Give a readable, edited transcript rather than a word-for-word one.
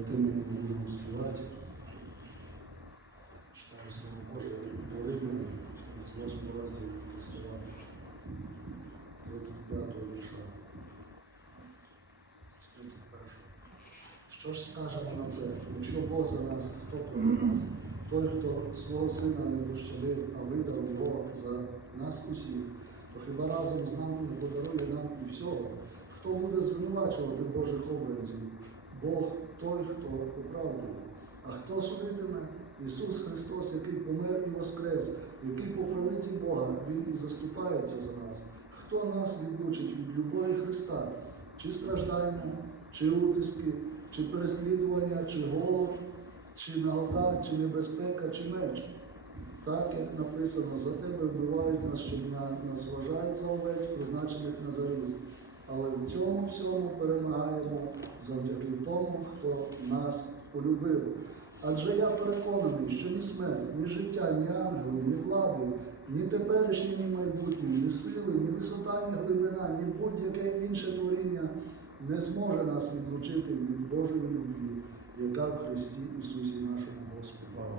перед тим, як ми будемо співати, читаю Слово Боже до Римлян з 8 розділу Христова, 35 вірша, з 31. Що ж скажемо на це? Якщо Бог за нас, хто проти нас? Той, хто свого Сина не пощадив, а видав Його за нас усіх, то хіба разом з нами не подарує нам і всього? Хто буде звинувачувати Божих обранців? Бог той, хто оправдує. А хто судитиме? Ісус Христос, який помер і воскрес, який по правиці Бога, Він і заступається за нас. Хто нас відлучить від любові Христа? Чи страждання, чи утиски, чи переслідування, чи голод, чи нагота, чи небезпека, чи меч? Так, як написано, за тебе вбивають нас щодня, нас вважають за овець, призначених на заріз. Але в цьому всьому перемагаємо завдяки тому, хто нас полюбив. Адже я переконаний, що ні смерть, ні життя, ні ангели, ні влади, ні теперішні, ні майбутні, ні сили, ні висота, ні глибина, ні будь-яке інше творіння не зможе нас відлучити від Божої любві, яка в Христі Ісусі нашому Господу.